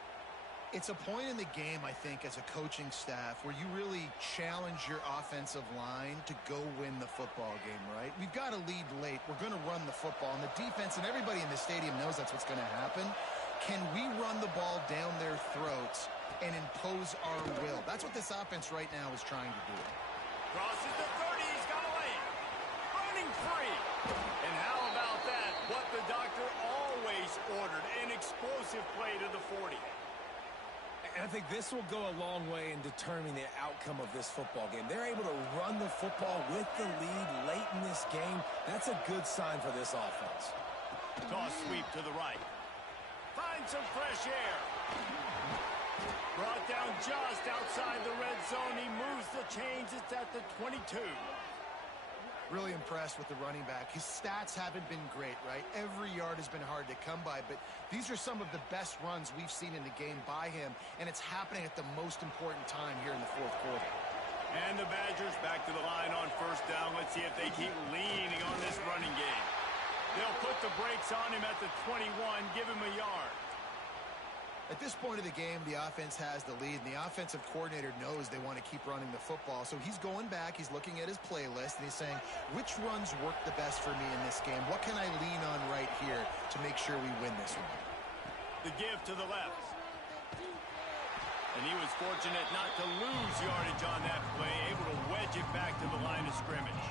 It's a point in the game, I think, as a coaching staff where you really challenge your offensive line to go win the football game, right? We've got to lead late. We're going to run the football, and the defense and everybody in the stadium knows that's what's going to happen. Can we run the ball down their throats and impose our will? That's what this offense right now is trying to do. Crosses the 30. He's got a lane. Running free. And how about that? What the doctor always ordered. An explosive play to the 40. And I think this will go a long way in determining the outcome of this football game. They're able to run the football with the lead late in this game. That's a good sign for this offense. Toss sweep to the right. Find some fresh air. Brought down just outside the red zone. He moves the chains. It's at the 22. Really impressed with the running back. His stats haven't been great, right? Every yard has been hard to come by, but these are some of the best runs we've seen in the game by him, and it's happening at the most important time here in the 4th quarter. And the Badgers back to the line on 1st down. Let's see if they keep leaning on this running game. They'll put the brakes on him at the 21, give him a yard. At this point of the game, the offense has the lead, and the offensive coordinator knows they want to keep running the football. So he's going back, he's looking at his playlist, and he's saying, which runs work the best for me in this game? What can I lean on right here to make sure we win this one? The give to the left. And he was fortunate not to lose yardage on that play, able to wedge it back to the line of scrimmage.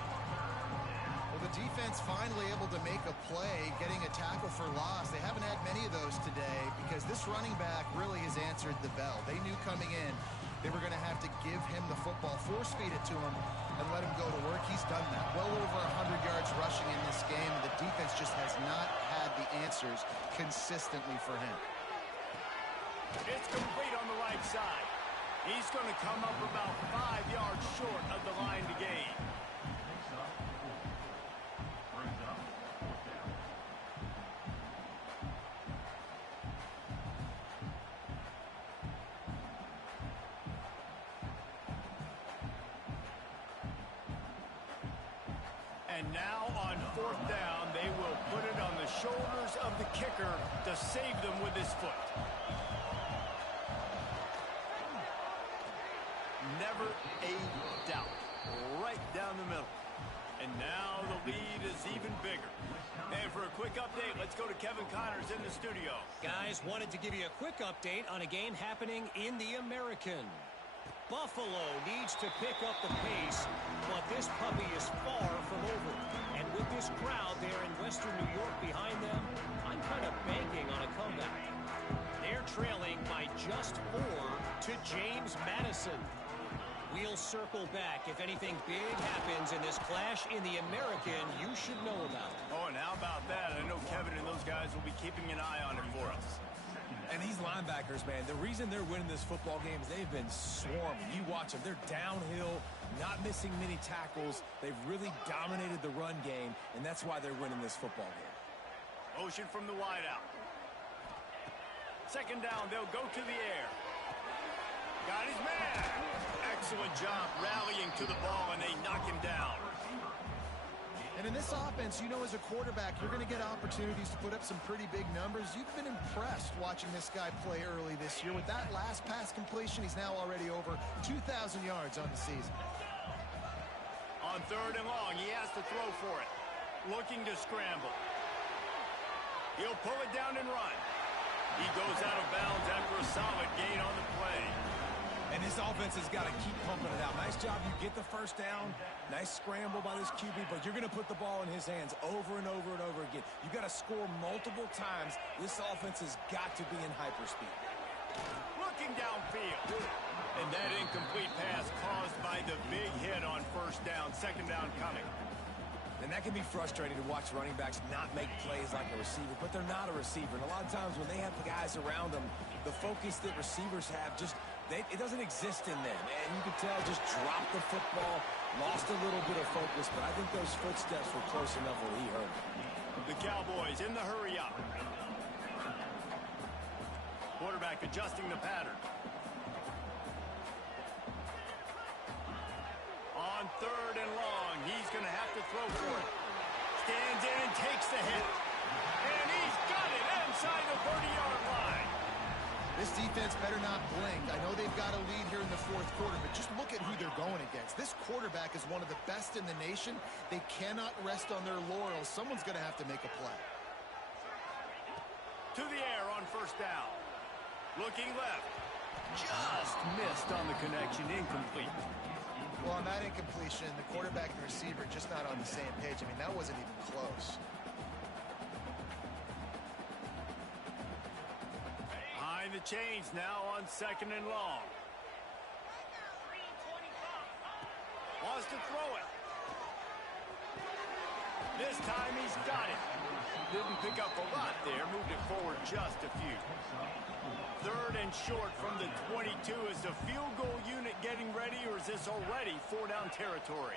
Well, the defense finally able to make a play, getting a tackle for loss. They haven't had many of those today because because this running back really has answered the bell. They knew coming in they were going to have to give him the football, force feed it to him, and let him go to work. He's done that. Well over 100 yards rushing in this game, and the defense just has not had the answers consistently for him. It's complete on the right side. He's going to come up about 5 yards short of the line to gain. Brings up 4th down. And now on 4th down, they will put it on the shoulders of the kicker to save them with his foot. Never a doubt. Right down the middle. And now the lead is even bigger. And for a quick update, let's go to Kevin Connors in the studio. Guys, wanted to give you a quick update on a game happening in the American. Buffalo needs to pick up the pace, but this puppy is far from over. And with this crowd there in Western New York behind them, I'm kind of banking on a comeback. They're trailing by just 4 to James Madison. We'll circle back. If anything big happens in this clash in the American, you should know about it. Oh, and how about that? I know Kevin and those guys will be keeping an eye on it for us. And these linebackers, man, the reason they're winning this football game is they've been swarming. You watch them. They're downhill, not missing many tackles. They've really dominated the run game, and that's why they're winning this football game. Motion from the wideout. 2nd down, they'll go to the air. Got his man. Excellent job rallying to the ball, and they knock him down. And in this offense, you know, as a quarterback, you're going to get opportunities to put up some pretty big numbers. You've been impressed watching this guy play early this year. With that last pass completion, he's now already over 2,000 yards on the season. On 3rd and long, he has to throw for it. Looking to scramble. He'll pull it down and run. He goes out of bounds after a solid gain on the play. And this offense has got to keep pumping it out. Nice job. You get the 1st down. Nice scramble by this QB, but you're going to put the ball in his hands over and over and over again. You got to score multiple times. This offense has got to be in hyperspeed. Looking downfield. And that incomplete pass caused by the big hit on 1st down. 2nd down coming. And that can be frustrating to watch running backs not make plays like a receiver, but they're not a receiver. And a lot of times when they have guys around them, the focus that receivers have just it doesn't exist in them. And you can tell just dropped the football, lost a little bit of focus, but I think those footsteps were close enough where he heard it. The Cowboys in the hurry up. Quarterback adjusting the pattern. On 3rd and long, he's going to have to throw for it. Stands in and takes the hit. And he's got it inside the 30-yard line. This defense better not blink. I know they've got a lead here in the 4th quarter, but just look at who they're going against. This quarterback is one of the best in the nation. They cannot rest on their laurels. Someone's going to have to make a play. To the air on 1st down. Looking left. Just missed on the connection. Incomplete. Well, on that incompletion, the quarterback and the receiver just not on the same page. I mean, that wasn't even close. Behind the chains now on 2nd and long. Wants to throw it. This time he's got it. Didn't pick up a lot there. Moved it forward just a few. 3rd and short from the 22. Is the field goal unit getting ready, or is this already 4-down territory?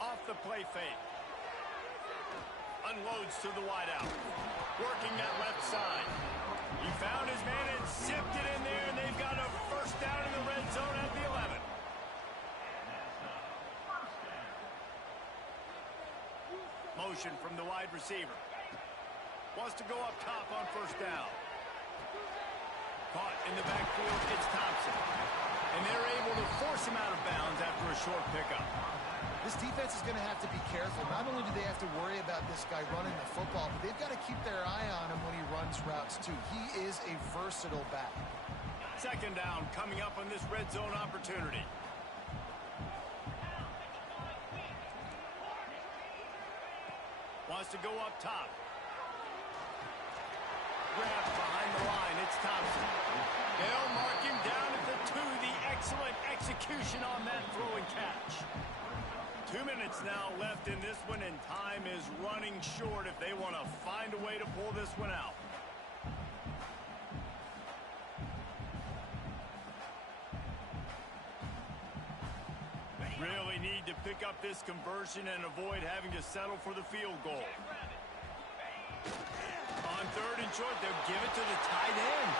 Off the play fake. Unloads to the wideout. Working that left side. He found his man and zipped it in there, and they've got a 1st down in the red zone at the 11. Motion from the wide receiver. Wants to go up top on 1st down. Caught in the backfield, it's Thompson. And they're able to force him out of bounds after a short pickup. This defense is going to have to be careful. Not only do they have to worry about this guy running the football, but they've got to keep their eye on him when he runs routes too. He is a versatile back. 2nd down coming up on this red zone opportunity. Wants to go up top. execution on that throw and catch. 2 minutes now left in this one, and time is running short if they want to find a way to pull this one out. Really need to pick up this conversion and avoid having to settle for the field goal. On third and short, they'll give it to the tight end.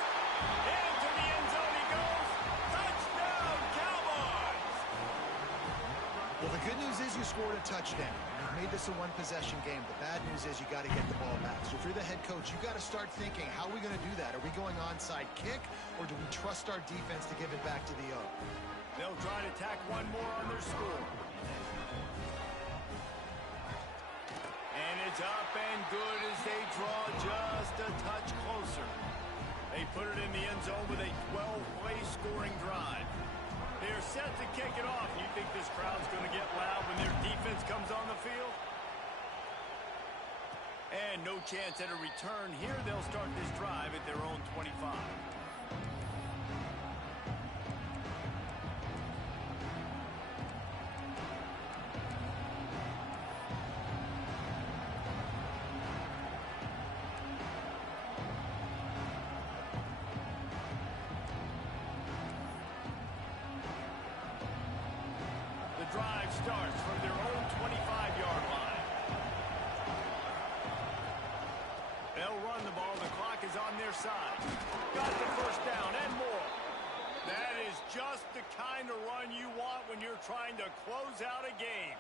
Into the end zone he goes. Touchdown, Cowboys! Well, the good news is you scored a touchdown. You've made this a one-possession game. The bad news is you got to get the ball back. So if you're the head coach, you got to start thinking, how are we going to do that? Are we going onside kick, or do we trust our defense to give it back to the O? They'll try to tack one more on their score. And it's up and good as they draw just a touch closer. They put it in the end zone with a 12-play scoring drive. They're set to kick it off. You think this crowd's going to get loud when their defense comes on the field? And no chance at a return here. They'll start this drive at their own 25. Drive starts from their own 25-yard line. They'll run the ball. The clock is on their side. Got the first down and more. That is just the kind of run you want when you're trying to close out a game.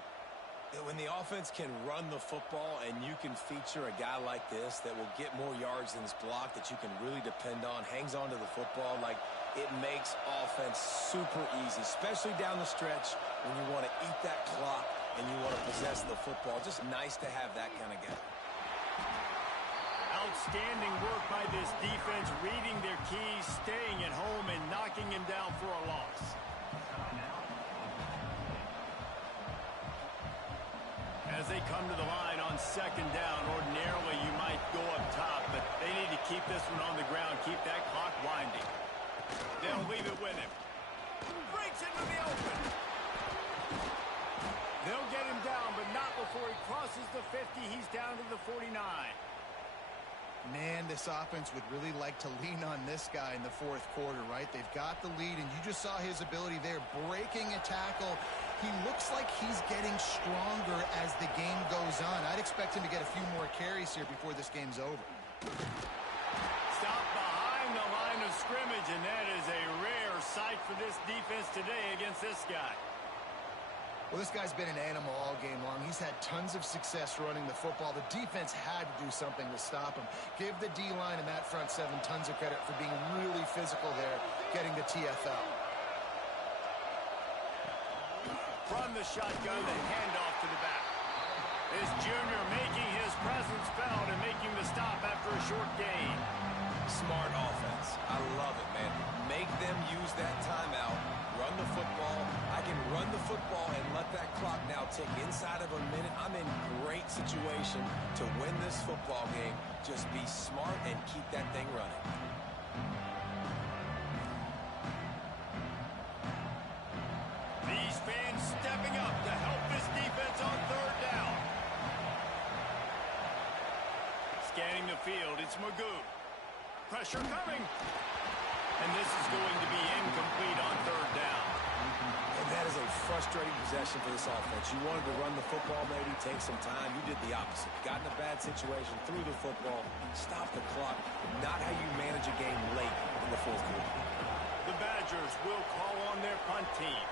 When the offense can run the football and you can feature a guy like this that will get more yards than his block, that you can really depend on, hangs on to the football, like it makes offense super easy, especially down the stretch when you want to eat that clock and you want to possess the football. Just nice to have that kind of guy. Outstanding work by this defense, reading their keys, staying at home, and knocking him down for a loss. As they come to the line on second down, ordinarily you might go up top, but they need to keep this one on the ground, keep that clock winding. They'll leave it with him. Breaks into the open. They'll get him down, but not before he crosses the 50. He's down to the 49. Man, this offense would really like to lean on this guy in the fourth quarter, right? They've got the lead, and you just saw his ability there, breaking a tackle. He looks like he's getting stronger as the game goes on. I'd expect him to get a few more carries here before this game's over. Stop behind the line of scrimmage, and that is a rare sight for this defense today against this guy. Well, this guy's been an animal all game long. He's had tons of success running the football. The defense had to do something to stop him. Give the D-line and that front seven tons of credit for being really physical there, getting the TFL. From the shotgun, the handoff to the back. This junior making his presence felt and making the stop after a short gain. Smart offense. I love it, man. Make them use that timeout. Run the football. I can run the football and let that clock now tick inside of a minute. I'm in great situation to win this football game. Just be smart and keep that thing running. These fans stepping up to help this defense on third down. Scanning the field, it's Magoo. Pressure coming. And this is going to be incomplete on third down. And that is a frustrating possession for this offense. You wanted to run the football, maybe take some time. You did the opposite. Got in a bad situation, threw the football, stopped the clock. Not how you manage a game late in the fourth quarter. The Badgers will call on their punt team.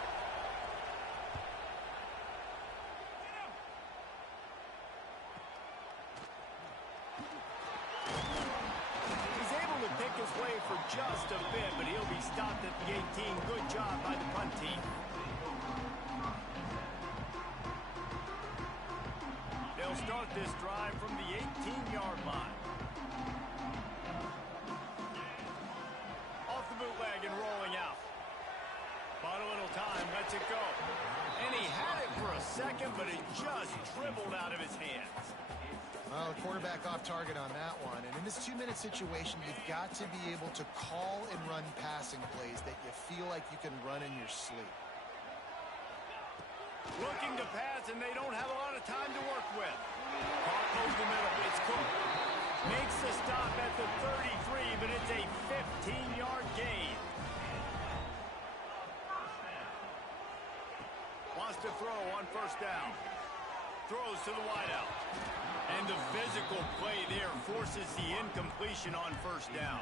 Pick his way for just a bit, but he'll be stopped at the 18. Good job by the punt team. They'll start this drive from the 18-yard line. Off the bootleg and rolling out. Bought a little time, lets it go. And he had it for a second, but it just dribbled out of his hands. Well, the quarterback off target on that one. And in this 2-minute situation, you've got to be able to call and run passing plays that you feel like you can run in your sleep. Looking to pass, and they don't have a lot of time to work with. Caught over the middle. It's Cook. Makes the stop at the 33, but it's a 15-yard gain. Wants to throw on first down. Throws to the wideout. And the physical play there forces the incompletion on first down.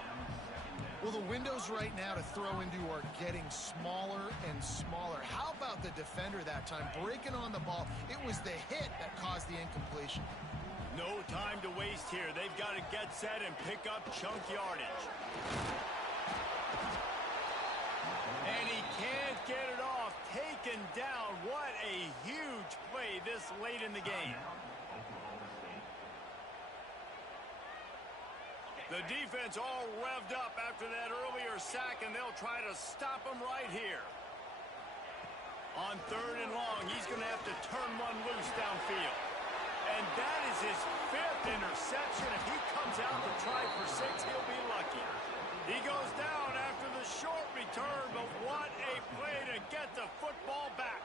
Well, the windows right now to throw into are getting smaller and smaller. How about the defender that time breaking on the ball? It was the hit that caused the incompletion. No time to waste here. They've got to get set and pick up chunk yardage. And he can't get it off. Taken down. What a huge play this late in the game. The defense all revved up after that earlier sack, and they'll try to stop him right here. On 3rd and long, he's going to have to turn one loose downfield. And that is his 5th interception. If he comes out to try for 6, he'll be lucky. He goes down after the short return, but what a play to get the football back.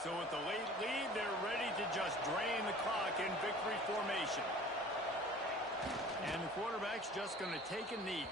So with the late lead, they're ready to just drain the clock in victory formation. And the quarterback's just going to take a knee.